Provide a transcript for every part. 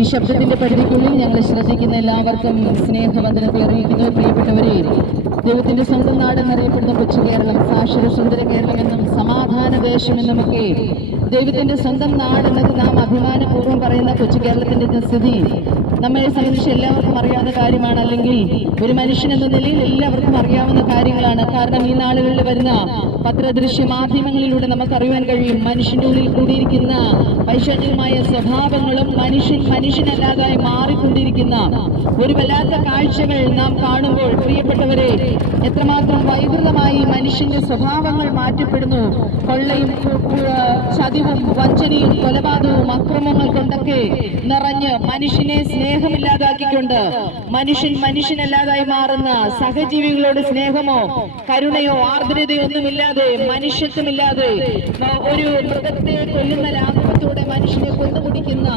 ഈ ശബ്ദത്തിന്റെ പരിധിക്കുള്ളിൽ ഞങ്ങൾ ശ്രദ്ധിക്കുന്ന എല്ലാവർക്കും സ്നേഹവന്ദനത്തെ അറിയിക്കുന്നു. പ്രിയപ്പെട്ടവരെ ദൈവത്തിന്റെ സ്വന്തം നാട് എന്നറിയപ്പെടുന്ന കൊച്ചു കേരളം സാക്ഷര സുന്ദര കേരളം എന്നും സമാധാന ദേശം എന്നുമൊക്കെ ദൈവത്തിന്റെ സ്വന്തം നാട് എന്നത് നാം അഭിമാനപൂർവം പറയുന്ന കൊച്ചു കേരളത്തിന്റെ സ്ഥിതി. നമ്മെ സംബന്ധിച്ച് എല്ലാവർക്കും അറിയാവുന്ന കാര്യമാണ്. അല്ലെങ്കിൽ ഒരു മനുഷ്യൻ എന്ന നിലയിൽ എല്ലാവർക്കും അറിയാവുന്ന കാര്യങ്ങളാണ്. കാരണം ഈ നാളുകളിൽ വരുന്ന പത്രദൃശ്യ മാധ്യമങ്ങളിലൂടെ നമുക്ക് അറിയുവാൻ കഴിയും. മനുഷ്യന്റെ ഉള്ളിൽ കൂടിയിരിക്കുന്ന പൈശാചികമായ സ്വഭാവങ്ങളും മനുഷ്യൻ മനുഷ്യനല്ലാതായി മാറിക്കൊണ്ടിരിക്കുന്ന ഒരു വല്ലാത്ത കാഴ്ചകൾ നാം കാണുമ്പോൾ പ്രിയപ്പെട്ടവരെ എത്രമാത്രം വൈകൃതമായി മനുഷ്യന്റെ സ്വഭാവങ്ങൾ മാറ്റപ്പെടുന്നു. കൊള്ളയും ചതിവും വഞ്ചനയും കൊലപാതകവും അക്രമങ്ങൾ കൊണ്ടൊക്കെ നിറഞ്ഞ് മനുഷ്യനെ സ്നേഹമില്ലാതാക്കിക്കൊണ്ട് മനുഷ്യൻ മനുഷ്യനല്ലാതായി മാറുന്ന സഹജീവികളോട് സ്നേഹമോ കരുണയോ ആർദ്രതയോ ഒന്നുമില്ലാതെ മനുഷ്യത്വമില്ലാതെ മ- ഒരു മൃഗത്തെ കൊല്ലുന്ന ലാഘവത്തോടെ മനുഷ്യനെ കൊന്നുപിടിക്കുന്ന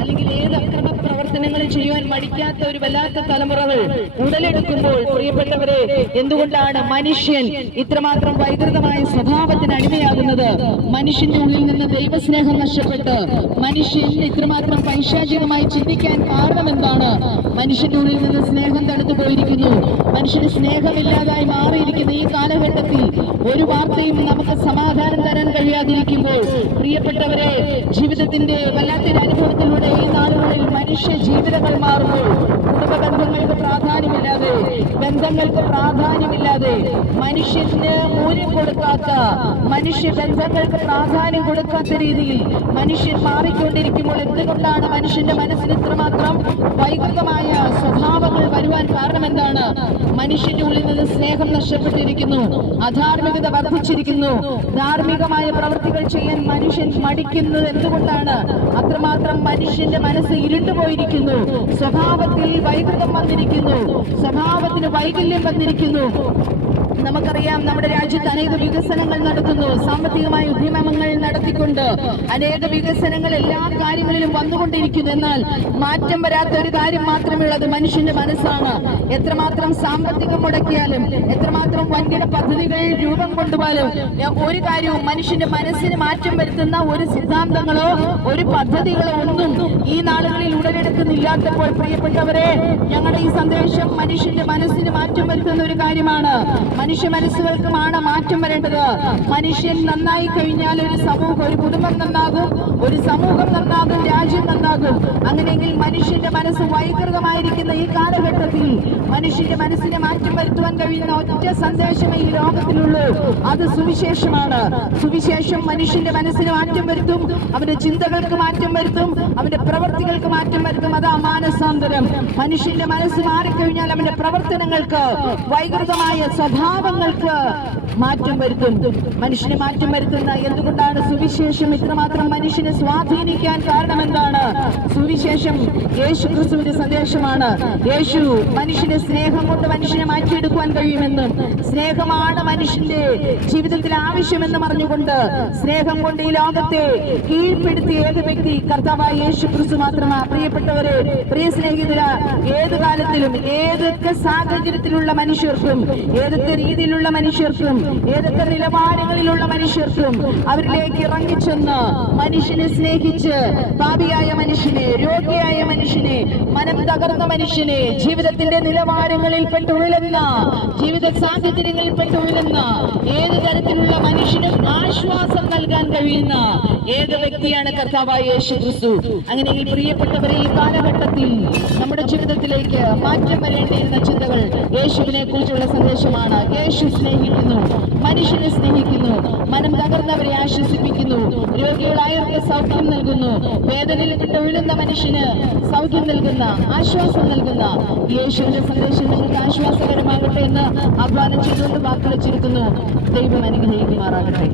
അല്ലെങ്കിൽ ഏത് അക്രമ പ്രവർത്തനങ്ങൾ ചെയ്യുവാൻ മടിക്കാത്ത ഒരു വല്ലാത്ത തലമുറകൾ ഉടലെടുക്കുമ്പോൾ പ്രിയപ്പെട്ടവരെ എന്തുകൊണ്ടാണ് മനുഷ്യൻ ഇത്രമാത്രം വൈകൃതമായ സ്വഭാവത്തിന് അടിമയാകുന്നത്? മനുഷ്യന്റെ ഉള്ളിൽ നിന്ന് ദൈവസ്നേഹം നഷ്ടപ്പെട്ട് മനുഷ്യൻ ഇത്രമാത്രം പൈശാചികമായി ചിന്തിക്കാൻ കാരണം എന്താണ് മനുഷ്യന്റെ ഉള്ളിൽ നിന്ന് സ്നേഹം തടുത്തു പോയിരിക്കുന്നു. മനുഷ്യന് സ്നേഹമില്ലാതായി മാറിയിരിക്കുന്ന ഈ കാലഘട്ടത്തിൽ ഒരു വാർത്തയും നമുക്ക് സമാധാനം തരാൻ കഴിയാതിരിക്കുമ്പോൾ പ്രിയപ്പെട്ടവരെ ജീവിതത്തിന്റെ വല്ലാത്തൊരു അനുഭവത്തിലൂടെ ഈ നാളുകളിൽ മനുഷ്യ ജീവിതങ്ങൾ മാറുമ്പോൾ കുടുംബ ബന്ധങ്ങൾക്ക് പ്രാധാന്യമില്ലാതെ ബന്ധങ്ങൾക്ക് പ്രാധാന്യമില്ലാതെ മനുഷ്യന് മൂല്യം കൊടുക്കാത്ത മനുഷ്യ ബന്ധങ്ങൾക്ക് പ്രാധാന്യം കൊടുക്കാത്ത രീതിയിൽ മനുഷ്യൻ മാറിക്കൊണ്ടിരിക്കുമ്പോൾ എന്തുകൊണ്ടാണ് മനുഷ്യന്റെ മനസ്സിന് ഇത്രമാത്രം വൈകൃതമായ സ്വഭാവങ്ങൾ വരുവാൻ കാരണം എന്താണ് മനുഷ്യന്റെ ഉള്ളിൽ നിന്ന് സ്നേഹം നഷ്ടപ്പെട്ടിരിക്കുന്നു. അധാർമികത വർദ്ധിച്ചിരിക്കുന്നു ധാർമ്മികമായ പ്രവൃത്തികൾ ചെയ്യാൻ മനുഷ്യൻ മടിക്കുന്നത് എന്തുകൊണ്ടാണ്? അത്രമാത്രം മനുഷ്യന്റെ മനസ്സ് ഇരുണ്ടുപോയിരിക്കുന്നു സ്വഭാവത്തിൽ വൈകൃതം വന്നിരിക്കുന്നു. സ്വഭാവത്തിന് വൈകല്യം വന്നിരിക്കുന്നു. നമുക്കറിയാം നമ്മുടെ രാജ്യത്ത് അനേക വികസനങ്ങൾ നടത്തുന്നു സാമ്പത്തികമായ ഉദ്യമങ്ങൾ നടത്തിക്കൊണ്ട് അനേക വികസനങ്ങൾ എല്ലാ കാര്യങ്ങളിലും വന്നുകൊണ്ടിരിക്കുന്നു. എന്നാൽ മാറ്റം വരാത്ത ഒരു കാര്യം മാത്രമേ ഉള്ളത് മനുഷ്യന്റെ മനസ്സാണ്. എത്രമാത്രം സാമ്പത്തികം മുടക്കിയാലും എത്രമാത്രം വൻകിട പദ്ധതികൾ രൂപം കൊണ്ടുപോലും ഒരു കാര്യവും മനുഷ്യന്റെ മനസ്സിന് മാറ്റം വരുത്തുന്ന ഒരു സിദ്ധാന്തങ്ങളോ ഒരു പദ്ധതികളൊന്നും ഈ നാളുകളിൽ ഉടലെടുക്കുന്നില്ലാത്തപ്പോൾ പ്രിയപ്പെട്ടവരെ ഞങ്ങളുടെ ഈ സന്ദേശം മനുഷ്യന്റെ മനസ്സിന് മാറ്റം വരുത്തുന്ന ഒരു കാര്യമാണ്. മനുഷ്യ മനസ്സുകൾക്കുമാണ് മാറ്റം വരേണ്ടത്. മനുഷ്യൻ നന്നായി കഴിഞ്ഞാൽ ഒരു സമൂഹം ഒരു കുടുംബം നന്നാകും ഒരു സമൂഹം നന്നാകും രാജ്യം നന്നാകും. അങ്ങനെയെങ്കിൽ മനുഷ്യന്റെ മനസ്സ് വൈകൃതമായിരിക്കുന്ന ഈ കാലഘട്ടത്തിൽ മനുഷ്യന്റെ മനസ്സിനെ മാറ്റം വരുത്തുവാൻ കഴിയുന്ന ഒറ്റ സന്ദേശമേ ഈ ലോകത്തിലുള്ളൂ. അത് സുവിശേഷമാണ്. സുവിശേഷം മനുഷ്യന്റെ മനസ്സിന് മാറ്റം വരുത്തും. അവന്റെ ചിന്തകൾക്ക് മാറ്റം വരുത്തും അവന്റെ പ്രവർത്തികൾക്ക് മാറ്റം വരുത്തും. അതാ മാനസാന്തരം. മനുഷ്യന്റെ മനസ്സ് മാറിക്കഴിഞ്ഞാൽ അവന്റെ പ്രവർത്തനങ്ങൾക്ക് വൈകൃതമായ സ്വഭാവങ്ങൾക്ക് മാറ്റം വരുത്തും. മനുഷ്യനെ മാറ്റം വരുത്തുന്ന എന്തുകൊണ്ടാണ് സുവിശേഷം ഇത്രമാത്രം മനുഷ്യനെ സ്വാധീനിക്കാൻ കാരണം എന്താണ് സുവിശേഷം യേശു ക്രിസ്തുവിന്റെ സന്ദേശമാണ്. യേശു മനുഷ്യന്റെ സ്നേഹം കൊണ്ട് മനുഷ്യനെ മാറ്റിയെടുക്കുവാൻ കഴിയുമെന്നും. സ്നേഹമാണ് മനുഷ്യന്റെ ജീവിതത്തിൽ ആവശ്യമെന്ന് പറഞ്ഞുകൊണ്ട് സ്നേഹം കൊണ്ട് ഈ ലോകത്തെ കീഴ്പ്പെടുത്തിയ ഏത് വ്യക്തി? കർത്താവായ യേശു ക്രിസ്തു മാത്രമാണ് പ്രിയപ്പെട്ടവരെ പ്രിയ സ്നേഹിതര ഏത് കാലത്തിലും ഏതൊക്കെ സാഹചര്യത്തിലുള്ള മനുഷ്യർക്കും ഏതൊക്കെ രീതിയിലുള്ള മനുഷ്യർക്കും ഏതൊക്കെ നിലവാരങ്ങളിലുള്ള മനുഷ്യർക്കും അവരിലേക്ക് ഇറങ്ങിച്ചെന്ന് മനുഷ്യനെ സ്നേഹിച്ച് പാപിയായ മനുഷ്യനെ രോഗിയായ മനുഷ്യനെ മനം തകർന്ന മനുഷ്യനെ ജീവിതത്തിന്റെ നിലവാരങ്ങളിൽ പെട്ടുഴലുന്ന ജീവിത സാഹചര്യങ്ങളിൽ പെട്ടുഴലുന്ന ഏത് തരത്തിലുള്ള മനുഷ്യനും ആശ്വാസം കഴിയുന്ന ഏക വ്യക്തിയാണ് കർത്താവായ യേശു ക്രിസ്തു അങ്ങനെയെങ്കിൽ പ്രിയപ്പെട്ടവരെ ഈ കാലഘട്ടത്തിൽ നമ്മുടെ ജീവിതത്തിലേക്ക് മാറ്റം വരേണ്ടിയിരുന്ന ചിന്തകൾ യേശുവിനെ കുറിച്ചുള്ള സന്ദേശമാണ്. യേശു സ്നേഹിക്കുന്നു മനുഷ്യനെ സ്നേഹിക്കുന്നു മനം തകർന്നവരെ ആശ്വസിപ്പിക്കുന്നു രോഗികളായവർക്ക് സൗഖ്യം നൽകുന്നു വേദനയിൽ വീഴുന്ന മനുഷ്യന് സൗഖ്യം നൽകുന്ന ആശ്വാസം നൽകുന്ന യേശുവിന്റെ സന്ദേശം നിങ്ങൾക്ക് ആശ്വാസകരമാകട്ടെ എന്ന് ആഹ്വാനം ചെയ്തുകൊണ്ട് വാക്കുകൾ ചുരുക്കുന്നു ദൈവം അനുഗ്രഹിക്കുമാറാകട്ടെ.